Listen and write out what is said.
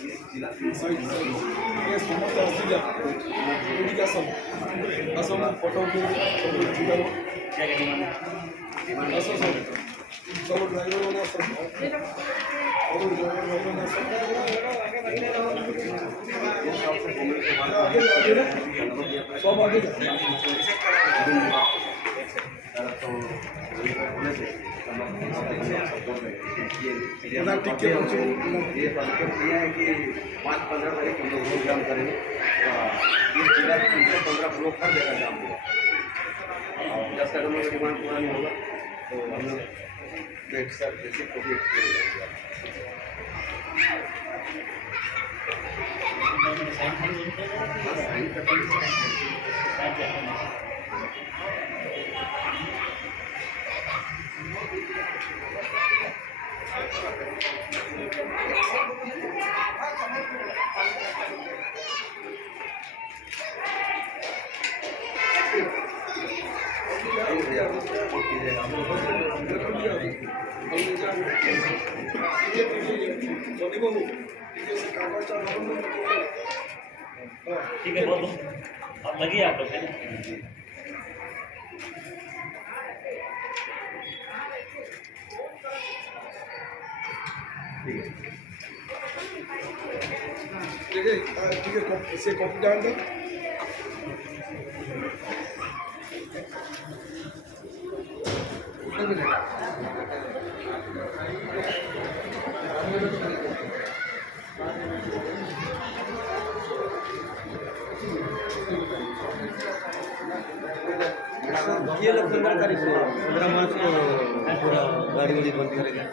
ये समोसा जिला asam asam potong juga asam kalau driver mana asam kalau driver mana asam सब आगे ये कार्यक्रम किया है कि 5-15 तारीख हम लोग प्रोग्राम करेंगे। इस जिला में 15 ब्लॉक हर जगह जाम होगा और जब तक हम लोग का डिमांड पूरा नहीं होगा तो हम लोग एक साथ जैसे कोई ठीक है बहुत अब लगी आप लोग है ना ठीक है इसे कॉपी डाल दो ये लोग 15 तारीख को 15 मार्च को पूरा गाड़ी वाड़ी बंद करेगा।